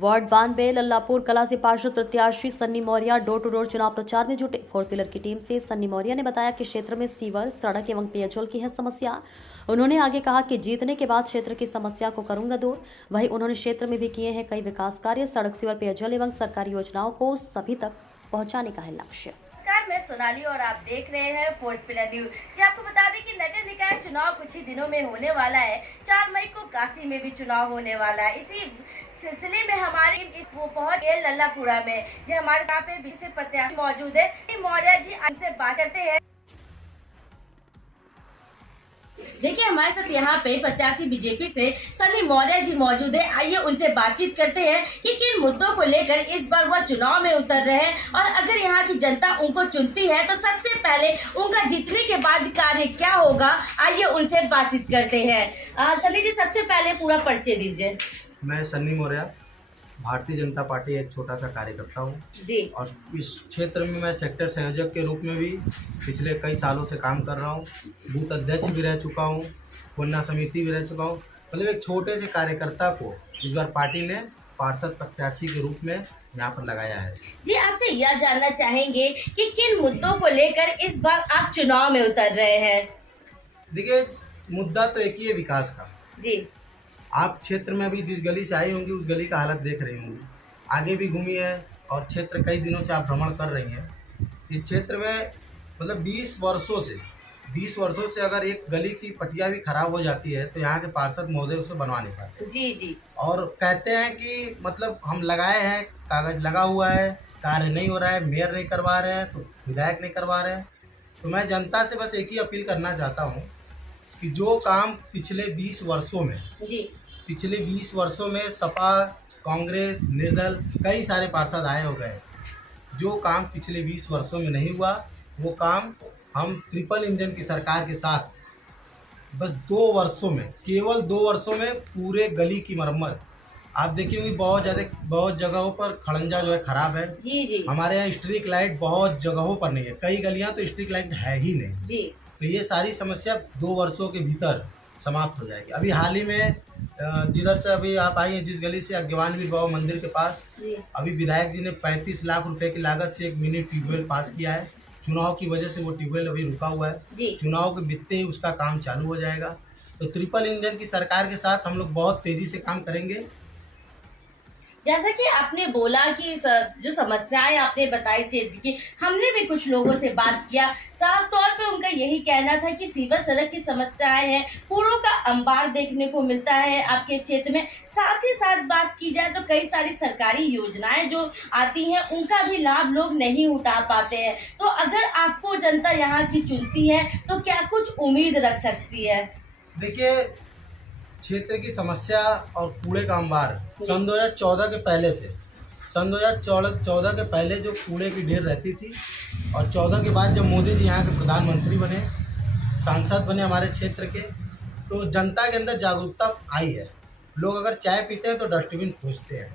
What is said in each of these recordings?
Ward 92 लल्लापुर कला से पार्षद प्रत्याशी Sunny Maurya door to door चुनाव प्रचार में जुटे। 4 पिलर की टीम से सन्नी मौर्य ने बताया कि क्षेत्र में सीवर, सड़क एवं पेयजल की है समस्या। उन्होंने आगे कहा कि जीतने के बाद क्षेत्र की समस्या को करूंगा दूर। वहीं उन्होंने क्षेत्र में भी किए हैं कई विकास कार्य। सड़क, सीवर, पेयजल एवं सरकारी योजनाओं को सभी तक पहुँचाने का है लक्ष्य। मैं सोनाली और आप देख रहे हैं 4 पिलर न्यूज। जी आपको बता दें कि नगर निकाय चुनाव कुछ ही दिनों में होने वाला है। 4 मई को काशी में भी चुनाव होने वाला है। इसी सिलसिले में हमारी वो पहुंच गए लल्लापुरा में, जो हमारे यहाँ पे बीस प्रत्याशी मौजूद है। मौर्य जी हमसे बात करते हैं। देखिए हमारे साथ यहाँ पे प्रत्याशी बीजेपी से सन्नी मौर्य जी मौजूद है। आइए उनसे बातचीत करते हैं कि किन मुद्दों को लेकर इस बार वह चुनाव में उतर रहे हैं और अगर यहाँ की जनता उनको चुनती है तो सबसे पहले उनका जीतने के बाद कार्य क्या होगा। आइए उनसे बातचीत करते हैं। सन्नी जी सबसे पहले पूरा परिचय दीजिए। मैं सन्नी मौर्य भारतीय जनता पार्टी एक छोटा सा कार्यकर्ता हूँ जी। और इस क्षेत्र में मैं सेक्टर संयोजक के रूप में भी पिछले कई सालों से काम कर रहा हूँ। बूथ अध्यक्ष भी रह चुका हूँ, पुन्ना समिति भी रह चुका हूँ। मतलब एक छोटे से कार्यकर्ता को इस बार पार्टी ने पार्षद प्रत्याशी के रूप में यहाँ पर लगाया है। जी आपसे यह जानना चाहेंगे कि किन मुद्दों को लेकर इस बार आप चुनाव में उतर रहे हैं। देखिए मुद्दा तो एक ही है, विकास का। जी आप क्षेत्र में अभी जिस गली से आई होंगी उस गली का हालत देख रही होंगी, आगे भी घूमी है और क्षेत्र कई दिनों से आप भ्रमण कर रही हैं। इस क्षेत्र में मतलब 20 वर्षों से अगर एक गली की पटिया भी खराब हो जाती है तो यहाँ के पार्षद महोदय उसे बनवा नहीं पाते। जी जी। और कहते हैं कि मतलब हम लगाए हैं, कागज लगा हुआ है, कार्य नहीं हो रहा है, मेयर नहीं करवा रहे हैं तो विधायक नहीं करवा रहे हैं। तो मैं जनता से बस एक ही अपील करना चाहता हूँ कि जो काम पिछले 20 वर्षों में सपा, कांग्रेस, निर्दल कई सारे पार्षद आए हो गए, जो काम पिछले 20 वर्षों में नहीं हुआ वो काम हम ट्रिपल इंजन की सरकार के साथ बस 2 वर्षों में, केवल 2 वर्षों में पूरे गली की मरम्मत। आप देखिए बहुत जगहों पर खड़ंजा जो है खराब है। जी जी। हमारे यहाँ स्ट्रीट लाइट बहुत जगहों पर नहीं है, कई गलियाँ तो स्ट्रीट लाइट है ही नहीं। जी। तो ये सारी समस्या 2 वर्षों के भीतर समाप्त हो जाएगी। अभी हाल ही में जिधर से अभी आप आई हैं, जिस गली से अज्ञानवीर बाबा मंदिर के पास, अभी विधायक जी ने 35 लाख रुपए की लागत से एक मिनी ट्यूबवेल पास किया है। चुनाव की वजह से वो ट्यूबवेल अभी रुका हुआ है। चुनाव के बीतते ही उसका काम चालू हो जाएगा। तो ट्रिपल इंजन की सरकार के साथ हम लोग बहुत तेजी से काम करेंगे। जैसा कि आपने बोला कि जो समस्याएं आपने बताई क्षेत्र की, हमने भी कुछ लोगों से बात किया। साफ तौर पे उनका यही कहना था कि सीवर, सड़क की समस्याएं हैं, कूड़ों का अंबार देखने को मिलता है आपके क्षेत्र में। साथ ही साथ बात की जाए तो कई सारी सरकारी योजनाएं जो आती हैं उनका भी लाभ लोग नहीं उठा पाते हैं। तो अगर आपको जनता यहाँ की चुनती है तो क्या कुछ उम्मीद रख सकती है? देखिए क्षेत्र की समस्या और कूड़े का अंबार सन 2014 के पहले से, सन 2014 के पहले जो कूड़े की ढेर रहती थी और 14 के बाद जब मोदी जी यहाँ के प्रधानमंत्री बने, सांसद बने हमारे क्षेत्र के, तो जनता के अंदर जागरूकता आई है। लोग अगर चाय पीते हैं तो डस्टबिन खोजते हैं।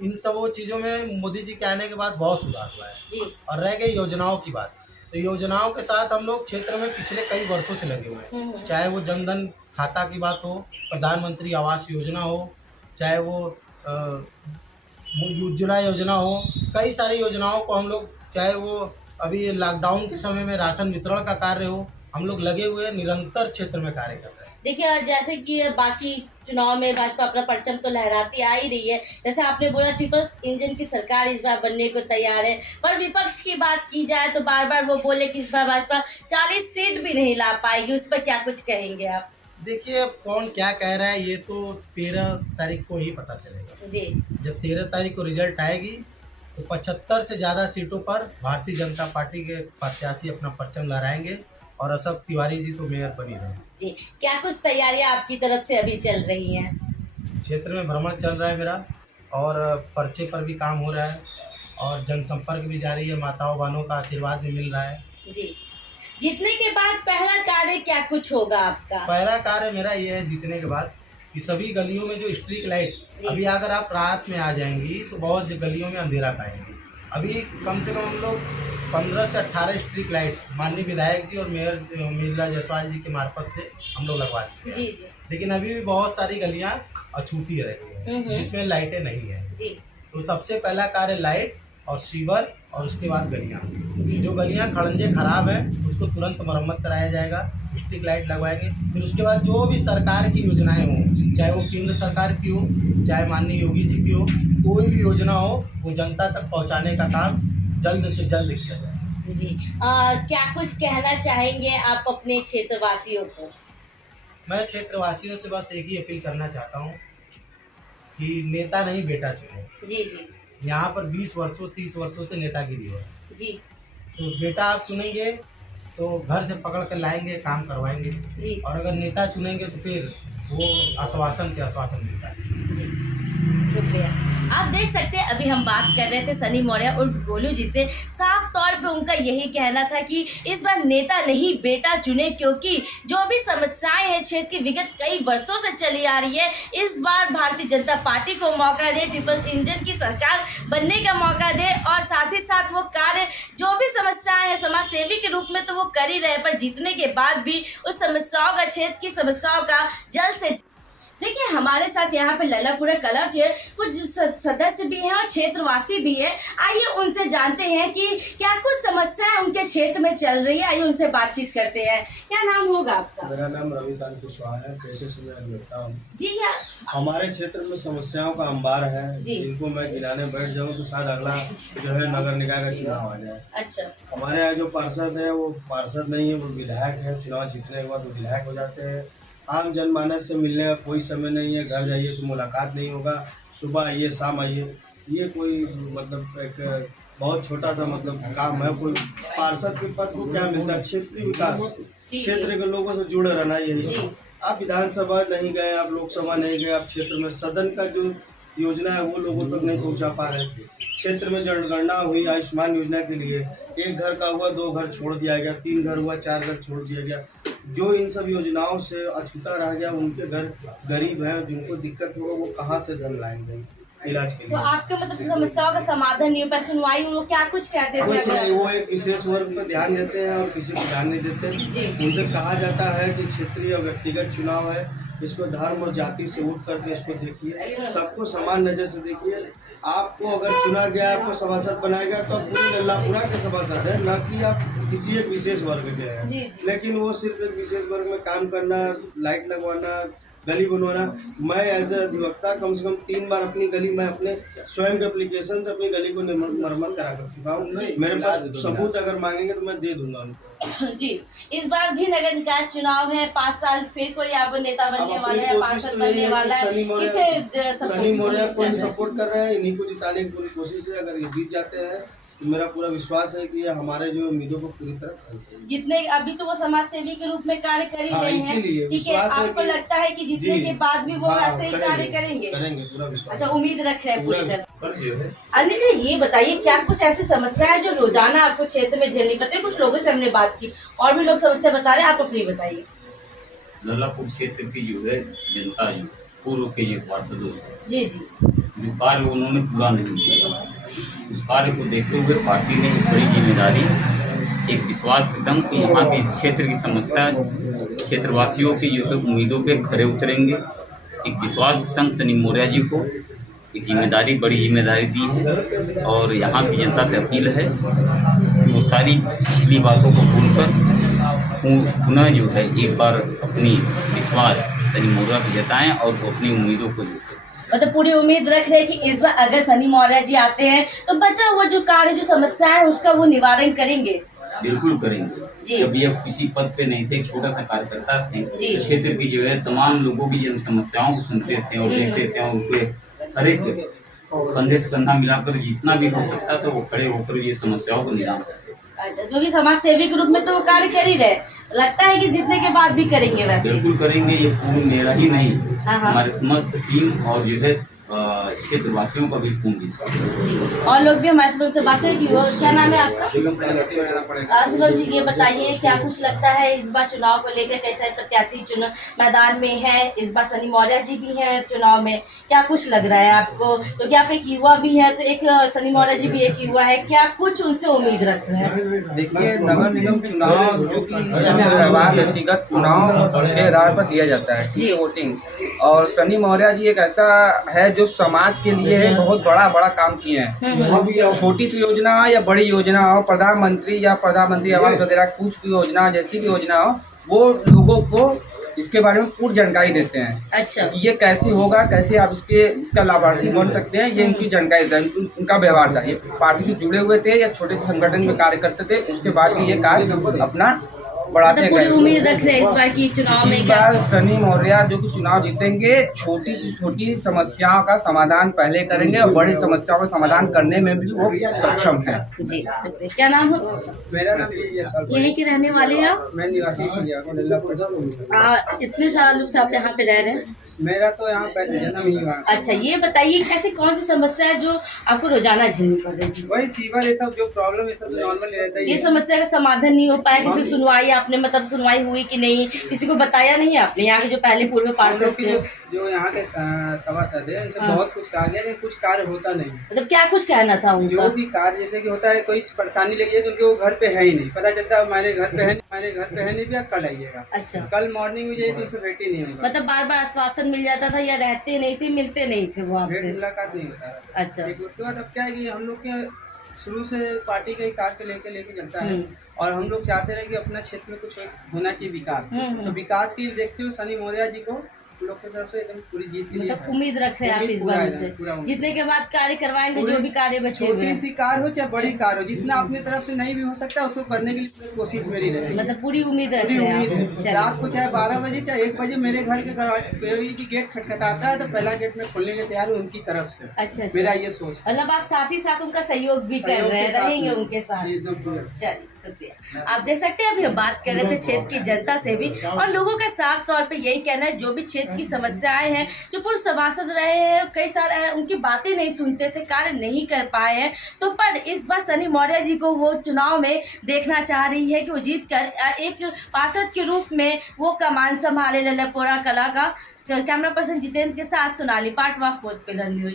इन सब चीज़ों में मोदी जी के आने के बाद बहुत सुधार हुआ है। और रह गई योजनाओं की बात, तो योजनाओं के साथ हम लोग क्षेत्र में पिछले कई वर्षों से लगे हुए हैं। चाहे वो जनधन खाता की बात हो, प्रधानमंत्री आवास योजना हो, चाहे वो उज्ज्वला योजना हो, कई सारी योजनाओं को हम लोग, चाहे वो अभी लॉकडाउन के समय में राशन वितरण का कार्य हो, हम लोग लगे हुए निरंतर क्षेत्र में कार्य कर रहे हैं। देखिए जैसे कि बाकी चुनाव में भाजपा अपना परचम तो लहराती आ ही रही है। जैसे आपने बोला ट्रिपल इंजन की सरकार इस बार बनने को तैयार है, पर विपक्ष की बात की जाए तो बार बार वो बोले कि इस बार भाजपा 40 सीट भी नहीं ला पाएगी। उस पर क्या कुछ कहेंगे आप? देखिए अब कौन क्या कह रहा है ये तो 13 तारीख को ही पता चलेगा। जी। जब 13 तारीख को रिजल्ट आएगी तो 75 से ज़्यादा सीटों पर भारतीय जनता पार्टी के प्रत्याशी अपना परचम लहराएंगे और अशोक तिवारी जी तो मेयर बनी रहे। जी, क्या कुछ तैयारियां आपकी तरफ से अभी चल रही हैं? क्षेत्र में भ्रमण चल रहा है मेरा और पर्चे पर भी काम हो रहा है और जनसंपर्क भी जारी है। माताओं बहनों का आशीर्वाद भी मिल रहा है। जी। जीतने के बाद पहला कार्य क्या कुछ होगा आपका? पहला कार्य मेरा ये है जीतने के बाद कि सभी गलियों में जो स्ट्रीट लाइट, अभी अगर आप रात में आ जाएंगी तो बहुत गलियों में अंधेरा पाएंगी। अभी कम से कम हम लोग 15 से 18 स्ट्रीट लाइट माननीय विधायक जी और मेयर मीरा जायसवाल जी के मार्फत से हम लोग लगवा चुके हैं। लेकिन अभी भी बहुत सारी गलियां अछूती रह गई हैं जिसमें लाइटें नहीं है। तो सबसे पहला कार्य लाइट और सीवर और उसके बाद गलियाँ। जो गलियाँ खड़ंजे खराब हैं उसको तुरंत मरम्मत कराया जाएगा, स्ट्रीट लाइट लगवाएंगे। फिर उसके बाद जो भी सरकार की योजनाएं हों, चाहे वो केंद्र सरकार की हो, चाहे माननीय योगी जी की हो, कोई भी योजना हो वो जनता तक पहुंचाने का काम जल्द से जल्द किया जाए। जी क्या कुछ कहना चाहेंगे आप अपने क्षेत्रवासियों को? मैं क्षेत्रवासियों से बस एक ही अपील करना चाहता हूँ कि नेता नहीं बेटा चुने। जी जी यहाँ पर 20 वर्षों 30 वर्षों से नेतागिरी हो जी तो बेटा आप चुनेंगे तो घर से पकड़ कर लाएंगे, काम करवाएंगे। जी और अगर नेता चुनेंगे तो फिर वो आश्वासन के आश्वासन देता है। शुक्रिया। आप देख सकते हैं अभी हम बात कर रहे थे सनी मौर्य उर्फ गोलू जी से। साफ तौर पे उनका यही कहना था कि इस बार नेता नहीं बेटा चुने, क्योंकि जो भी समस्याएं हैं क्षेत्र की विगत कई वर्षों से चली आ रही है, इस बार भारतीय जनता पार्टी को मौका दे, ट्रिपल इंजन की सरकार बनने का मौका दे और साथ ही साथ वो कार्य जो भी समस्याएं हैं समाज सेवी के रूप में तो वो कर ही रहे, पर जीतने के बाद भी उस समस्याओं का, क्षेत्र की समस्याओं का जल्द से देखिए। हमारे साथ यहाँ पे ललापुरा कला के कुछ सदस्य भी हैं और क्षेत्रवासी भी हैं। आइए उनसे जानते हैं कि क्या कुछ समस्याएं उनके क्षेत्र में चल रही है। आइए उनसे बातचीत करते हैं। क्या नाम होगा आपका? मेरा नाम रविकांत कुशवाहा है, पेशे से मैं अभियंता हूँ। जी क्या हमारे क्षेत्र में समस्याओं का अंबार है, जिनको मैं गिनाने बैठ जाऊँ तो शायद अगला जो है नगर निकाय का चुनाव आ जाए। अच्छा, हमारे यहाँ जो पार्षद है वो पार्षद नहीं है, वो विधायक है। चुनाव जीतने के बाद वो विधायक हो जाते हैं। आम जनमानस से मिलने का कोई समय नहीं है। घर जाइए तो मुलाकात नहीं होगा, सुबह आइए शाम आइए, ये कोई मतलब एक बहुत छोटा सा मतलब काम है। कोई पार्षद के पद को क्या मिलता है? क्षेत्रीय विकास, क्षेत्र के लोगों से जुड़े रहना, यही। आप विधानसभा नहीं गए, आप लोकसभा नहीं गए, आप क्षेत्र में सदन का जो योजना है वो लोगों तक नहीं पहुंचा पा रहे। क्षेत्र में जनगणना हुई आयुष्मान योजना के लिए, एक घर का हुआ 2 घर छोड़ दिया गया, 3 घर हुआ 4 घर छोड़ दिया गया। जो इन सब योजनाओं से अछूता रह गया, उनके घर गरीब है, जिनको दिक्कत होगा वो कहाँ से धन लाएंगे इलाज के लिए? तो आपके मतलब समस्याओं का समाधान नहीं हो पाया, सुनवाई वो क्या कुछ कहते कुछ नहीं, थे? वो एक विशेष वर्ग पर ध्यान देते हैं और किसी को ध्यान नहीं देते। उनसे कहा जाता है कि क्षेत्रीय और व्यक्तिगत चुनाव है, इसको धर्म और जाति से उठ करके इसको देखिए, सबको समान नज़र से देखिए। आपको अगर चुना गया, आपको सभासद बनाया गया तो आप पूरी लल्लापुरा के सभासद है, न कि आप किसी एक विशेष वर्ग के हैं। लेकिन वो सिर्फ एक विशेष वर्ग में काम करना, लाइट लगवाना, गली बनवाना। मैं एज ए अधिवक्ता कम से कम 3 बार अपनी गली में अपने स्वयं के एप्लीकेशन से अपनी गली को मरम्मत करा कर चुका हूँ। मेरे पास सबूत अगर मांगेंगे तो मैं दे दूंगा उनको। जी, इस बार भी नगर निकाय चुनाव है, 5 साल फिर कोई आप नेता बनने वाला है, पार्षद बनने वाला है, सनी मौर्य को सपोर्ट कर रहे हैं, इन्हीं को जिताने की पूरी कोशिश है। अगर ये जीत जाते हैं तो मेरा पूरा विश्वास है कि ये हमारे जो उम्मीदों को पूरी तरह करेंगे। जितने अभी तो वो समाज सेवी के रूप में कार्य कर ही रहे हैं, इसीलिए ठीक है। आपको लगता है कि जीतने के बाद भी वो ऐसे ही कार्य करेंगे? पूरा विश्वास। अच्छा, उम्मीद रख रहे हैं पूरी तरह। अनिता, ये बताइए क्या कुछ ऐसी समस्या है जो रोजाना आपको क्षेत्र में झेलनी पड़ती है? कुछ लोगों से हमने बात की और भी लोग समस्या बता रहे हैं, आप अपनी बताइए। लल्लापुर क्षेत्र की जो है जनता, पूर्व के ये पार्षदों जी जो कार्य उन्होंने पूरा नहीं किया, उस कार्य को देखते हुए पार्टी ने एक बड़ी जिम्मेदारी, एक विश्वास के संग कि यहाँ के इस क्षेत्र की समस्या क्षेत्रवासियों की जो है उम्मीदों पे खरे उतरेंगे, एक विश्वास के संग सनी मौर्य जी को एक जिम्मेदारी, बड़ी जिम्मेदारी दी है। और यहाँ की जनता से अपील है कि वो सारी पिछली बातों को भूलकर पुनः जो है एक बार अपनी विश्वास सनी मौर्य को जताएं और वो अपनी उम्मीदों को मतलब पूरी उम्मीद रख रहे हैं कि इस बार अगर सनी मौर्य जी आते हैं तो बचा हुआ जो कार्य, जो समस्या है उसका वो निवारण करेंगे। बिल्कुल करेंगे। जब ये किसी पद पे नहीं थे, छोटा सा कार्यकर्ता थे, क्षेत्र की जो है तमाम लोगों की जन समस्याओं को सुनते थे और देखते थे और उनके हर एक कंधे से कंधा मिलाकर जितना भी हो सकता था वो खड़े होकर ये समस्याओं को निदान करते। अच्छा, क्योंकि समाज सेवी के रूप में तो वो कार्य कर ही रहे, लगता है कि जीतने के बाद भी करेंगे। वैसे बिल्कुल करेंगे, ये पूर्ण मेरा ही नहीं, हमारे समस्त टीम और जो है क्षेत्रवासियों का भी पूर्ण विश्वास। और लोग भी हमारे साथ उनसे बातें की। वो क्या नाम है आपका? शिवम जी, ये बताइए क्या कुछ लगता है इस बार चुनाव को लेकर? कैसे प्रत्याशी चुनाव मैदान में है इस बार? सनी मौर्य जी भी हैं चुनाव में, क्या कुछ लग रहा है आपको? तो क्या आप एक युवा भी है, तो एक सनी मौर्य जी भी एक युवा है, क्या कुछ उनसे उम्मीद रख रहे हैं? देखिए, नगर निगम चुनाव जो कि व्यक्तिगत चुनाव के आधार पर दिया जाता है, ठीक है, वोटिंग। और सनी मौर्य जी एक ऐसा है जो समाज के लिए है बहुत बड़ा बड़ा काम किए हैं। अब ये छोटी सी योजना हो या बड़ी योजना हो, प्रधानमंत्री या प्रधानमंत्री आवास वगैरह कुछ भी योजना जैसी भी योजना हो, वो लोगों को इसके बारे में पूरी जानकारी देते हैं। अच्छा, ये कैसे होगा, कैसे आप इसका लाभार्थी बन सकते हैं, ये उनकी जानकारी देता है। उनका व्यवहार था, ये पार्टी से जुड़े हुए थे या छोटे से संगठन में कार्य करते थे, उसके बाद भी ये कार्य अपना बढ़ाते मतलब पूरी गए। उम्मीद रख रहे हैं इस बार की चुनाव में इस क्या? बार सनी मौर्य जो कि चुनाव जीतेंगे, छोटी से छोटी समस्याओं का समाधान पहले करेंगे और बड़ी समस्याओं का समाधान करने में भी वो सक्षम है। जी, क्या नाम है? मेरा नाम यहीं के रहने वाले हैं आप? मैं निवासी इतने सालों से आप यहाँ पे रह रहे हैं? मेरा तो यहाँ पहले जन्म ही हुआ। अच्छा, ये बताइए ऐसी कौन सी समस्या है जो आपको रोजाना झेलनी पड़ रही थी? वही फीवर, ये सब जो प्रॉब्लम, ये सब नॉर्मल रहता है। ये समस्या का समाधान नहीं हो पाया? किसी सुनवाई आपने मतलब सुनवाई हुई कि नहीं? किसी को बताया नहीं आपने? यहाँ के जो पहले पूर्व पार्षद थे, जो यहाँ के सभासद है, उनसे बहुत कुछ कहा गया, लेकिन कुछ कार्य होता नहीं। मतलब क्या कुछ कहना था उनका? जो भी कार्य जैसे कि होता है, कोई परेशानी लगी है तो उनके वो घर पे है ही नहीं, पता चलता है मेरे घर पे है नहीं, भी कल आइएगा। अच्छा, कल मॉर्निंग में जाइए तो उनसे भेट ही नहीं होगा। मतलब बार बार आश्वासन मिल जाता था या रहते नहीं थे, मिलते नहीं थे वो आपसे? मुलाकात नहीं होता है। अच्छा, उसके बाद अब क्या है कि हम लोग के शुरू से पार्टी का कार्य लेके चलता है और हम लोग चाहते रहे कि अपना क्षेत्र में कुछ होना चाहिए विकास। तो विकास की देखते हुए सनी मौर्य जी को लोग की तरफ से एकदम पूरी जीत के लिए मतलब उम्मीद रख रहे हैं आप इस बार से? जीतने के बाद कार्य करवाएंगे जो भी कार्य बचे हुए हैं? छोटी सी कार हो चाहे बड़ी कार हो, जितना अपनी तरफ से नहीं भी हो सकता उसको करने के लिए कोशिश मेरी रहेगी। मतलब पूरी उम्मीद रख रहे हैं आप? चलिए। रात को चाहे 12 बजे चाहे 1 बजे मेरे घर के की गेट खटखटाता है तो पहला गेट में खोलने के तैयार हूँ उनकी तरफ से। अच्छा, मेरा ये सोच है। मतलब आप साथ ही साथ उनका सहयोग भी कर रहे हैं, रहेंगे उनके साथ? चलिए, शुक्रिया। आप देख सकते हैं अभी हम बात कर रहे थे क्षेत्र की जनता से भी, और लोगों का साफ तौर पे यही कहना है जो भी क्षेत्र की समस्याएं हैं, जो पूर्व सभासद रहे हैं कई सारे, उनकी बातें नहीं सुनते थे, कार्य नहीं कर पाए हैं, तो पर इस बार सनी मौर्य जी को वो चुनाव में देखना चाह रही है कि वो जीत कर एक पार्षद के रूप में वो कमान संभाले ललितपुरा कला का। कैमरा पर्सन जितेंद्र के साथ सोनाली पाटवा, 4 पिलर न्यूज।